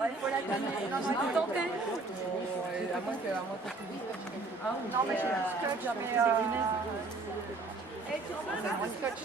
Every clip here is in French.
faut la donner. Non, j'ai tenté. À moins que tu dises que tu Non, mais j'ai un scotch, mais... tu en veux un scotch,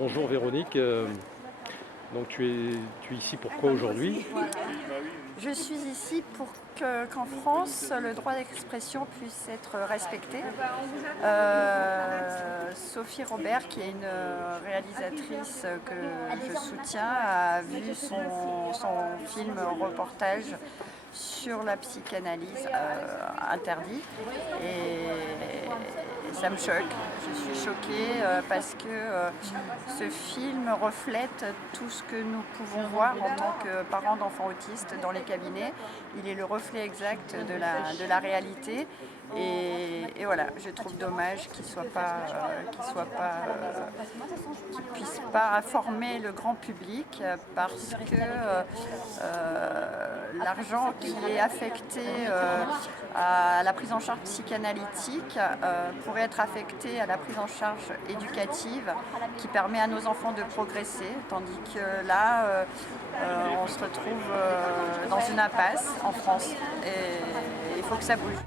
Bonjour Véronique, donc tu es ici pourquoi aujourd'hui? Je suis ici pour qu'en France, le droit d'expression puisse être respecté. Sophie Robert, qui est une réalisatrice que je soutiens, a vu son film reportage sur la psychanalyse interdit et ça me choque. Je suis choquée parce que ce film reflète tout ce que nous pouvons voir en tant que parents d'enfants autistes dans les cabinets. Il est le reflet exact de la réalité et voilà, je trouve dommage qu'il puisse pas informer le grand public parce que l'argent qui est affecté à la prise en charge psychanalytique pourrait être affecté à la prise en charge éducative qui permet à nos enfants de progresser, tandis que là, on se retrouve dans une impasse en France et il faut que ça bouge.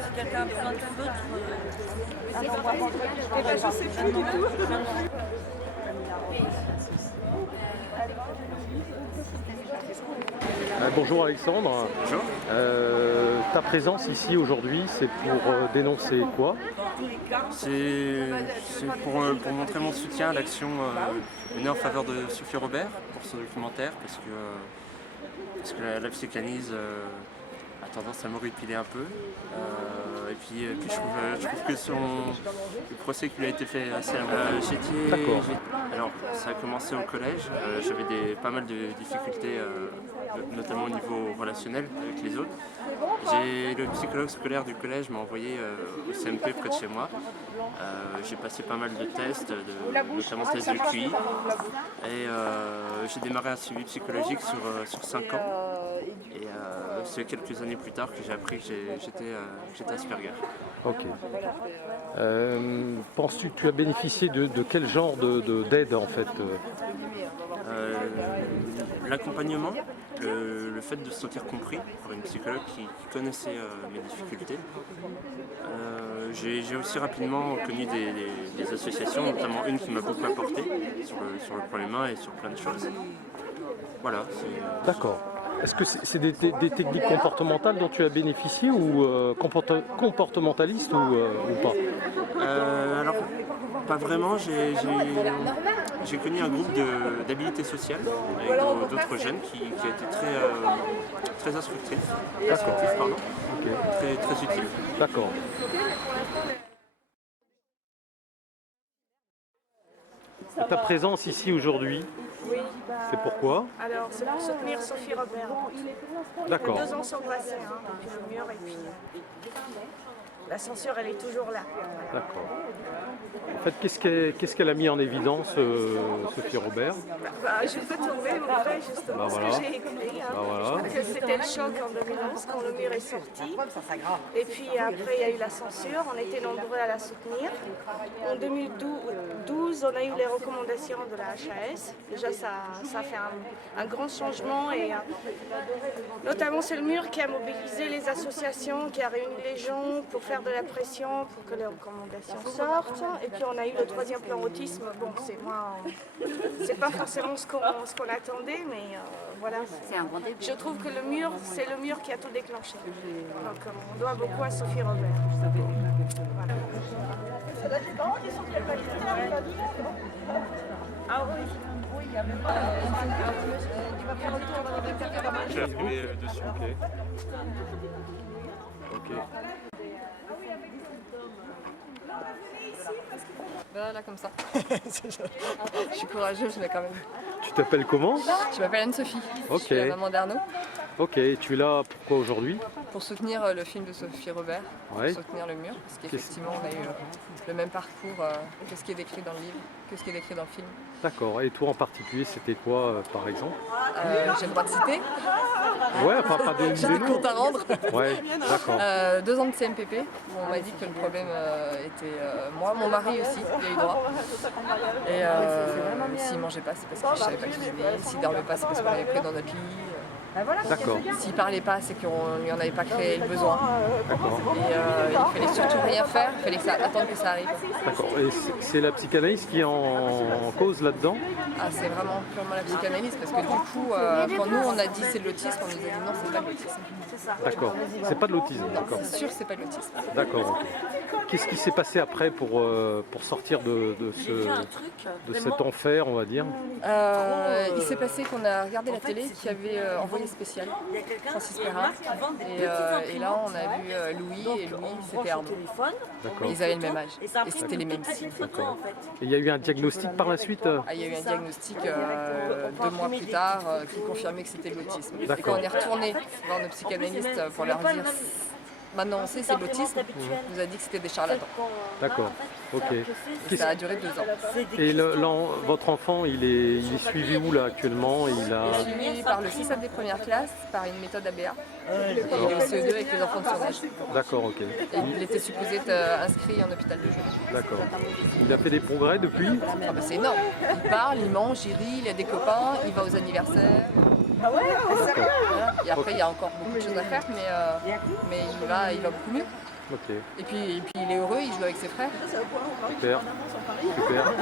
Si quelqu'un a besoin de feutre... je sais plus du tout. Bonjour Alexandre. Bonjour. Ta présence ici aujourd'hui, c'est pour dénoncer quoi? C'est pour montrer mon soutien à l'action menée en faveur de Sophie Robert pour son documentaire parce que la psychanalyse a tendance à m'horripiler un peu. Et puis je trouve que le procès qui lui a été fait assez... Alors ça a commencé au collège, j'avais pas mal de difficultés, notamment au niveau relationnel avec les autres. Le psychologue scolaire du collège m'a envoyé au CMP près de chez moi. J'ai passé pas mal de tests, notamment test de QI. Et j'ai démarré un suivi psychologique sur 5 ans. Et c'est quelques années plus tard que j'ai appris que j'étais Asperger. Ok. Penses-tu que tu as bénéficié de quel genre d'aide en fait? L'accompagnement, le fait de se sentir compris par une psychologue qui connaissait mes difficultés. J'ai aussi rapidement connu des associations, notamment une qui m'a beaucoup apporté sur le plan humain et sur plein de choses. Voilà. D'accord. Est-ce que c'est des techniques comportementales dont tu as bénéficié ou comportementalistes ou pas? Alors, pas vraiment. J'ai connu un groupe d'habilité sociale avec d'autres jeunes qui a été très instructif. Pardon. Okay. Très utile. D'accord. Ta présence ici aujourd'hui, oui. c'est pourquoi? Alors, c'est pour soutenir Sophie Robert. D'accord. 2 ans sont passés depuis le mur et puis la censure, elle est toujours là. D'accord. En fait, qu'est-ce qu'elle a mis en évidence, Sophie Robert? Je peux tomber montrer justement ce que j'ai écrit. Parce que c'était le choc en 2011 quand le mur est sorti. Et puis après, il y a eu la censure. On était nombreux à la soutenir. En 2012, on a eu les recommandations de la HAS. Déjà, ça a fait un grand changement. Et notamment, c'est le mur qui a mobilisé les associations, qui a réuni les gens pour faire de la pression pour que les recommandations sortent. Et puis on a eu le 3e plan autisme. Bon, c'est pas forcément ce qu'on attendait, mais voilà. C'est un bon début. Je trouve que c'est le mur qui a tout déclenché. Donc on doit beaucoup à Sophie Robert. Voilà. Ah oui. Oui, il y a même pas... Tu vas faire le tour dans le café. J'ai imprimé dessus. Ok. Ok. Là, comme ça. Je suis courageuse, mais quand même. Tu t'appelles comment? Je m'appelle Anne-Sophie. Ok. Je suis la maman d'Arnaud. Ok, tu es là pourquoi aujourd'hui? Pour soutenir le film de Sophie Robert, Ouais. pour soutenir le mur, parce qu'effectivement on a eu le même parcours que ce qui est décrit dans le livre, que ce qui est décrit dans le film. D'accord, et toi en particulier, c'était quoi par exemple? J'ai le droit de citer, Ouais, enfin pas des j'ai des comptes à rendre. Ouais, d'accord. 2 ans de CMPP, où on m'a dit que le problème était moi, mon mari aussi, il a eu droit. Et s'il mangeait pas, c'est parce que je savais pas cuisiner, s'il dormait pas, c'est parce qu'on avait pris dans notre lit. D'accord, S'il parlait pas, c'est qu'on lui en avait pas créé le besoin. d'accord, Et il fallait surtout rien faire, il fallait attendre que ça arrive. d'accord. Et c'est la psychanalyse qui est en cause là-dedans? Ah, c'est vraiment purement la psychanalyse parce que du coup, quand nous on a dit c'est de l'autisme, on nous a dit non, c'est pas de l'autisme. D'accord, c'est pas de l'autisme, d'accord. C'est sûr, c'est pas de l'autisme. D'accord, ok. Qu'est-ce qui s'est passé après pour sortir de cet enfer, on va dire? Il s'est passé qu'on a regardé la télé qui avait envoyé spécial Francis Perrin et là on a vu Louis et Louis c'était Arnaud. D'accord. Ils avaient le même âge et c'était les mêmes signes. Et il y a eu un diagnostic par la suite? Ah, il y a eu un diagnostic 2 mois plus tard qui confirmait que c'était de l'autisme. Et D'accord. quand on est retourné voir nos psychanalystes pour leur dire maintenant on sait c'est de l'autisme, on nous a dit que c'était des charlatans. D'accord, ok. Et ça a duré 2 ans. Et votre enfant, il est suivi où là actuellement? Il a... Suivi par le CSAT des premières classes, par une méthode ABA. Et il est au CE2 avec les enfants de son âge. D'accord, ok. Et il était supposé être inscrit en hôpital de jour. D'accord. Il a fait des progrès depuis? Ah bah c'est énorme. Il parle, il mange, il rit, il a des copains, il va aux anniversaires. Voilà. Et après il y a encore beaucoup de choses à faire, mais il va beaucoup mieux. Ok, Et puis il est heureux, il joue avec ses frères. super. Super.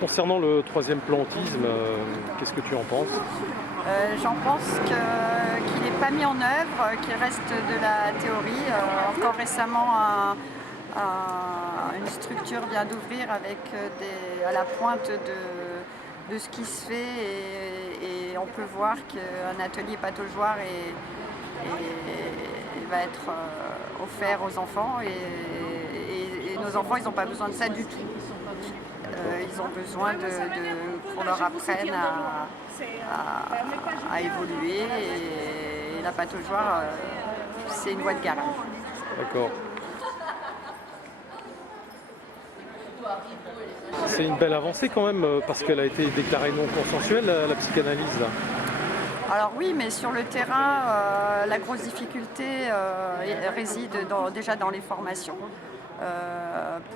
Concernant le 3e plan autisme, qu'est-ce que tu en penses? J'en pense qu'il n'est pas mis en œuvre, qu'il reste de la théorie. Encore récemment, une structure vient d'ouvrir avec à la pointe de ce qui se fait et on peut voir qu'un atelier pataugeoire va être offert aux enfants et nos enfants ils n'ont pas besoin de ça du tout. Ils ont besoin qu'on leur apprenne à évoluer et la pataugeoire c'est une voie de garage. D'accord. C'est une belle avancée quand même parce qu'elle a été déclarée non consensuelle la psychanalyse là. Alors oui, mais sur le terrain, la grosse difficulté réside déjà dans les formations.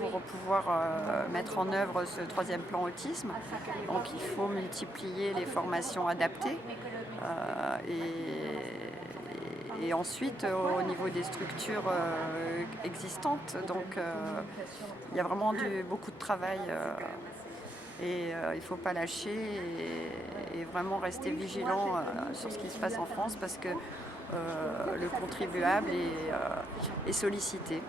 Pour pouvoir mettre en œuvre ce 3e plan autisme. Donc il faut multiplier les formations adaptées et ensuite au niveau des structures existantes. Donc il y a vraiment beaucoup de travail et il ne faut pas lâcher et vraiment rester vigilant sur ce qui se passe en France parce que le contribuable est sollicité.